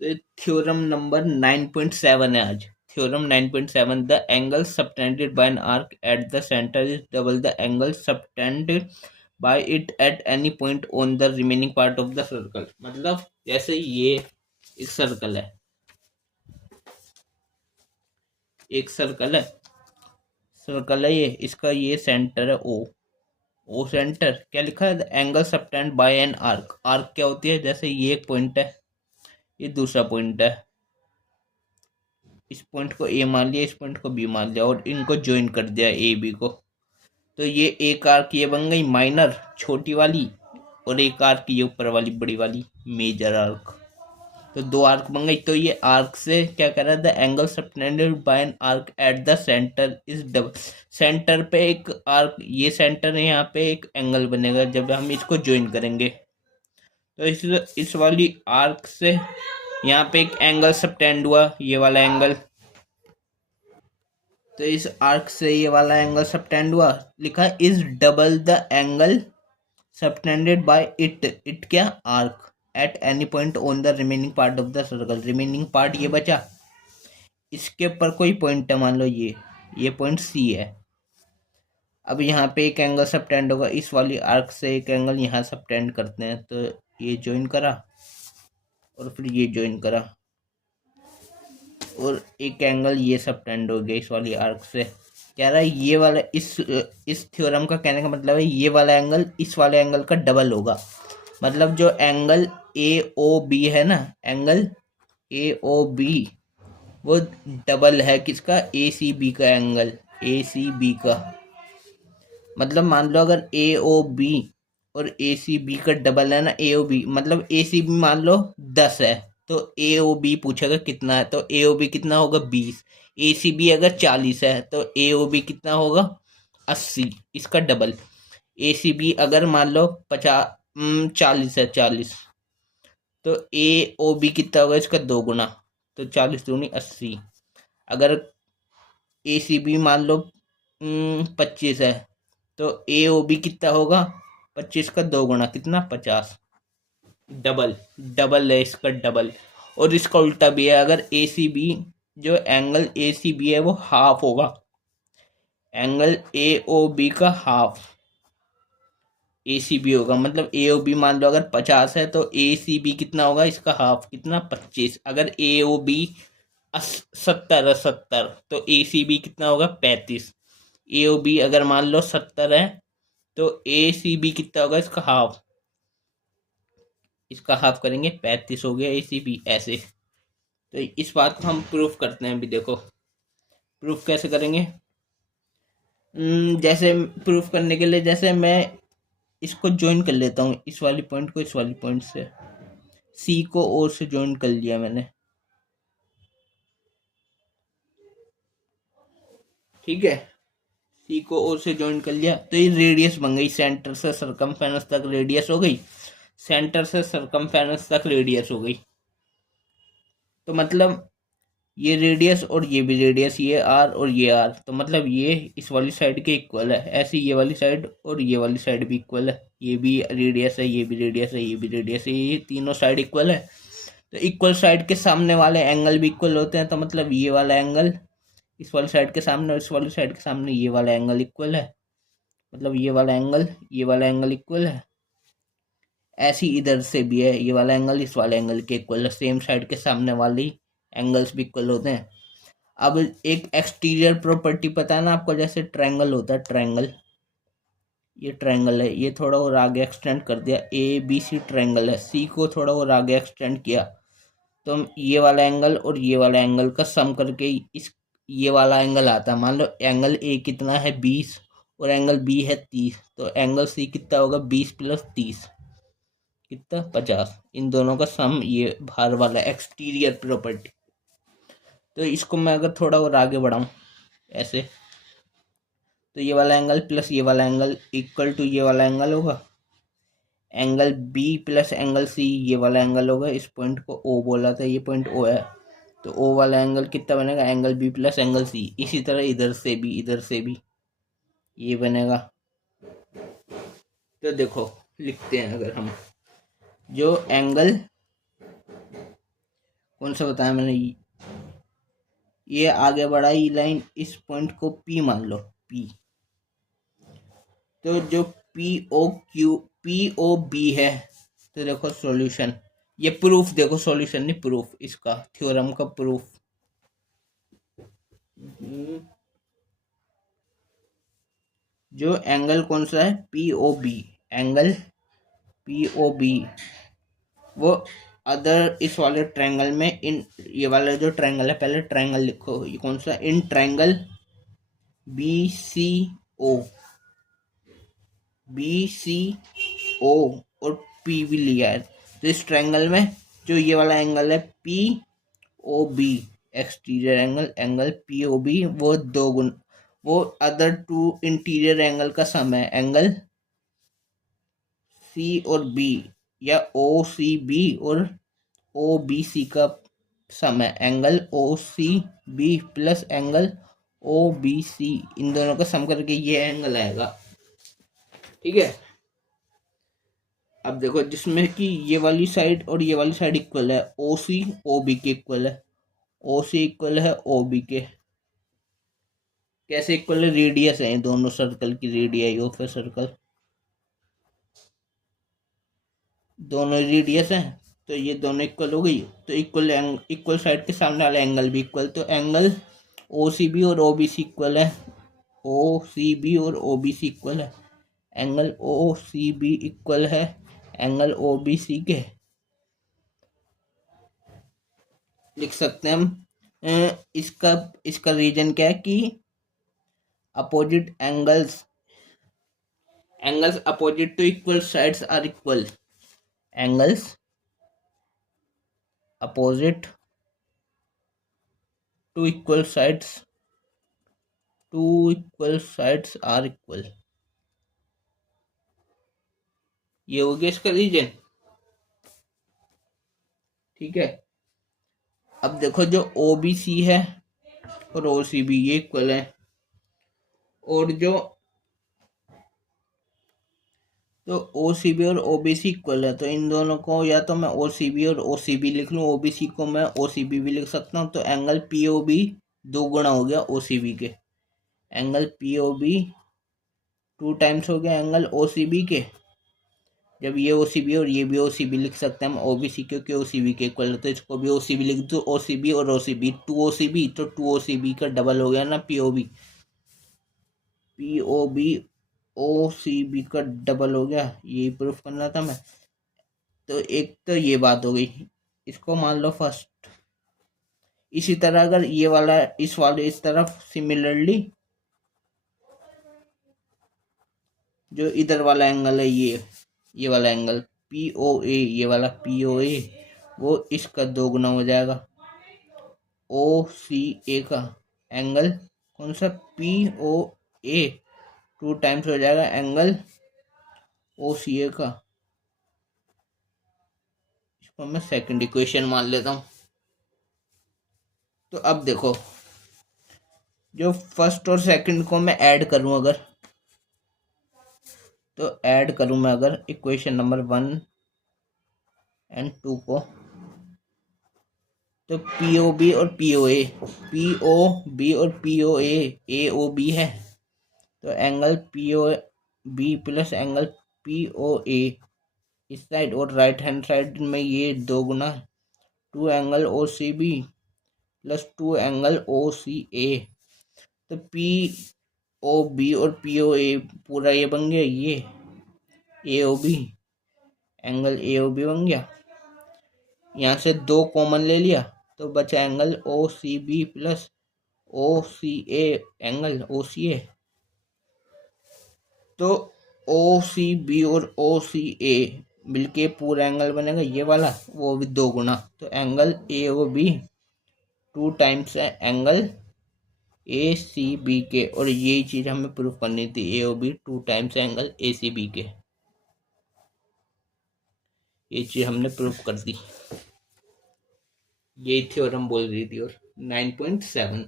तो theorem number 9.7 है आज। Theorem 9.7, the angle subtended bye an arc at the centre is double the angle subtended by it at any point on the remaining part of the circle. मतलब जैसे ये एक circle है, एक circle है ये, इसका ये सेंटर है ओ सेंटर। क्या लिखा है? The angle subtended by an arc. Arc क्या होती है? जैसे ये एक पॉइंट है, ये दूसरा पॉइंट है, इस पॉइंट को ए मान लिया, इस पॉइंट को बी मान लिया और इनको ज्वाइन कर दिया ए बी को। तो ये एक आर्क ये बन गई माइनर छोटी वाली, और एक आर्क ये ऊपर वाली बड़ी वाली मेजर आर्क। तो दो आर्क बन गई। तो ये आर्क से क्या कर रहा है? The angle subtended bye an arc at the centre is double. Centre पे एक आर्क, ये सेंटर है, यहाँ पे एक एंगल बनेगा जब हम इसको ज्वाइन करेंगे। तो इस वाली आर्क से यहाँ पे एक एंगल सबटेंड हुआ, ये वाला एंगल। तो इस आर्क से ये वाला एंगल सबटेंड हुआ, लिखा is double the angle subtended by it क्या? Arc at any point on the remaining part of the circle. Remaining part ये बचा, इसके ऊपर कोई पॉइंट है, मान लो ये पॉइंट सी है। अब यहाँ पे एक एंगल सबटेंड होगा, इस वाली आर्क से एक एंगल यहाँ सबटेंड करते हैं। तो ये ज्वाइन करा और फिर ये ज्वाइन करा, और एक एंगल ये सबटेंड हो गया इस वाली आर्क से। कह रहा है ये वाला, इस थ्योरम का कहने का मतलब है ये वाला एंगल इस वाले एंगल का डबल होगा। मतलब जो एंगल ए ओ बी है ना, एंगल ए ओ बी, वो डबल है किसका? ए सी बी का एंगल, ए सी बी का। मतलब मान लो अगर ए ओ बी और ए सी बी का डबल है ना, ए ओ बी, मतलब ए सी बी मान लो 10 है, तो ए ओ बी पूछेगा कितना है, तो ए ओ बी कितना होगा? 20। ए सी बी अगर 40 है तो ए ओ बी कितना होगा? 80, इसका डबल। ए सी बी अगर मान लो 40 है, 40, तो ए ओ बी कितना होगा? इसका 2 गुना, तो 40 दूनी 80। अगर ए सी बी मान लो 25 है, तो ए ओ बी कितना होगा? 25 का 2 गुना, कितना? 50। डबल, डबल है इसका, डबल। और इसका उल्टा भी है, अगर ए सी बी, जो एंगल ए सी बी है वो हाफ होगा, एंगल ए ओ बी का हाफ ए सी बी होगा। मतलब ए ओ बी मान लो अगर 50 है, तो ए सी बी कितना होगा? इसका हाफ, कितना? 25। अगर ए ओ बी 70 है, 70, तो ए सी बी कितना होगा? 35। ए ओ बी अगर मान लो 70 है, तो ए सी बी कितना होगा? इसका हाफ, इसका हाफ करेंगे, 35 हो गया ए सी बी, ऐसे। तो इस बात को हम प्रूफ करते हैं। अभी देखो प्रूफ कैसे करेंगे। जैसे प्रूफ करने के लिए, जैसे मैं इसको ज्वाइन कर लेता हूँ, इस वाली पॉइंट को इस वाली पॉइंट से, सी को ओ से ज्वाइन कर लिया मैंने, ठीक है। सी को ओ से ज्वाइन कर लिया, तो ये रेडियस बन गई, सेंटर से सरकमफेरेंस तक रेडियस हो गई, सेंटर से सरकमफेरेंस तक रेडियस हो गई। तो मतलब ये रेडियस और ये भी रेडियस, ये आर और ये आर, तो मतलब ये इस वाली साइड के इक्वल है। ऐसे ये वाली साइड और ये वाली साइड भी इक्वल है, ये भी रेडियस है, ये भी रेडियस है, ये भी रेडियस है, ये तीनों साइड इक्वल है। तो इक्वल साइड के सामने वाले एंगल भी इक्वल होते हैं। तो मतलब ये वाला एंगल इस वाली साइड के सामने और इस वाली साइड के सामने ये वाला एंगल इक्वल है। मतलब ये वाला एंगल इक्वल है। ऐसी इधर से भी है, ये वाला एंगल इस वाले एंगल के इक्वल है। सेम साइड के सामने वाली एंगल्स भी इक्वल होते हैं। अब एक एक्सटीरियर प्रॉपर्टी पता है ना आपको, जैसे ट्रायंगल होता है, ट्रायंगल, ये ट्रायंगल है, ये थोड़ा और आगे एक्सटेंड कर दिया, ए बी सी ट्रायंगल है, सी को थोड़ा और आगे एक्सटेंड किया, तो हम ये वाला एंगल और ये वाला एंगल का सम करके इस ये वाला एंगल आता है। मान लो एंगल ए कितना है? 20, और एंगल बी है 30, तो एंगल सी कितना होगा? 20 प्लस 30, कितना? 50। इन दोनों का सम, ये बाहर वाला एक्सटीरियर प्रॉपर्टी। तो इसको मैं अगर थोड़ा और आगे बढ़ाऊं ऐसे, तो ये वाला एंगल प्लस ये वाला एंगल इक्वल टू ये वाला एंगल होगा, angle B plus angle C, ये वाला एंगल होगा। इस पॉइंट को ओ बोला था, ये पॉइंट ओ है, तो ओ वाला एंगल कितना बनेगा? Angle B plus angle C. इसी तरह इधर से भी ये बनेगा। तो देखो लिखते हैं, अगर हम जो एंगल कौन सा बताया मैंने? ये आगे बढ़ा ई लाइन, इस पॉइंट को पी मान लो, पी। तो जो पी ओ बी है, तो देखो सॉल्यूशन, ये प्रूफ देखो, सॉल्यूशन नहीं प्रूफ, इसका थ्योरम का प्रूफ। जो एंगल कौन सा है, P O B, angle P O B, वो अदर इस वाले ट्रायंगल में, इन ये वाला जो ट्रायंगल है, पहले ट्रायंगल लिखो, ये कौन सा, in triangle B C O, B C O और पी भी लिया है। तो इस ट्रायंगल में जो ये वाला एंगल है P O B, exterior angle, angle P O B, वो दो गुण, वो अदर टू इंटीरियर एंगल का सम है, एंगल सी और बी, या ओ सी बी और ओ बी सी का सम है, angle O C B plus angle O B C, इन दोनों का सम करके ये एंगल आएगा। ठीक है। अब देखो, जिसमें कि ये वाली साइड और ये वाली साइड इक्वल है, ओ सी ओ बी के इक्वल है, ओ सी इक्वल है ओ बी के। कैसे इक्वल है? रेडियस है दोनों सर्कल की, रेडियस ऑफ ए सर्कल, दोनों रेडियस है, तो ये दोनों इक्वल हो गई। तो इक्वल साइड के सामने वाला एंगल भी इक्वल, तो एंगल ओ सी बी और ओ बी सी इक्वल है, ओ सी बी और ओ बी सी इक्वल है, angle O C B equal है एंगल ओ बी सी के। लिख सकते हैं हम, इसका इसका रीजन क्या है कि opposite angles opposite to equal sides are equal, angles opposite to equal sides are equal. ये हो गया इसका रीजन। ठीक है। अब देखो, जो ओ बी सी है और ओ सी बी, ये इक्वल है, और जो तो ओ सी बी और ओ बी सी इक्वल है, तो इन दोनों को या तो मैं ओ सी बी और ओ सी बी लिख लूँ, ओ बी सी को मैं ओ सी बी भी लिख सकता हूँ। तो एंगल पी ओ बी दो गुना हो गया ओ सी बी के, angle P O B two times हो गया एंगल ओ सी बी के। जब ये ओ सी बी और ये भी ओ सी बी लिख सकते हैं हम, ओ बी सी क्योंकि ओ सी बी के इक्वल है, तो इसको भी ओ सी बी लिख दो, ओ सी बी और O C B, two O C B, तो टू ओ सी बी का डबल हो गया ना P O B, P O B O C B का डबल हो गया, यही प्रूफ करना था मैं। तो एक तो ये बात हो गई, इसको मान लो फर्स्ट। इसी तरह अगर ये वाला इस वाले इस तरफ सिमिलरली, जो इधर वाला एंगल है, ये वाला एंगल पी ओ ए, ये वाला पी ओ ए, वो इसका दो गुना हो जाएगा ओ सी ए का, एंगल कौन सा, P O A, to times हो जाएगा एंगल ओ सी ए का। इसको मैं सेकंड इक्वेशन मान लेता हूँ। तो अब देखो, जो फर्स्ट और सेकंड को मैं ऐड करूं अगर, तो ऐड करूं मैं अगर इक्वेशन नंबर 1 और 2 को, तो पी ओ बी और P O A, P O B और P O A O B है, तो angle P O B plus angle P O A इस साइड, और राइट हैंड साइड में ये दो गुना two angle O C B plus two angle O C A. तो पी ओ बी और पी ओ ए पूरा ये बन गया, ये A O B, angle A O B बन गया। यहाँ से दो कॉमन ले लिया, तो बचा angle O C B plus O C A, angle O C A. तो ओ सी बी और ओ सी ए मिलके पूरा एंगल बनेगा ये वाला, वो भी दो गुना, तो angle A O B two times है एंगल ए सी बी के, और यही चीज हमें प्रूफ करनी थी, A O B two times angle A C B के। ये चीज हमने प्रूफ कर दी, यही थ्योरम बोल रही थी। और 9.7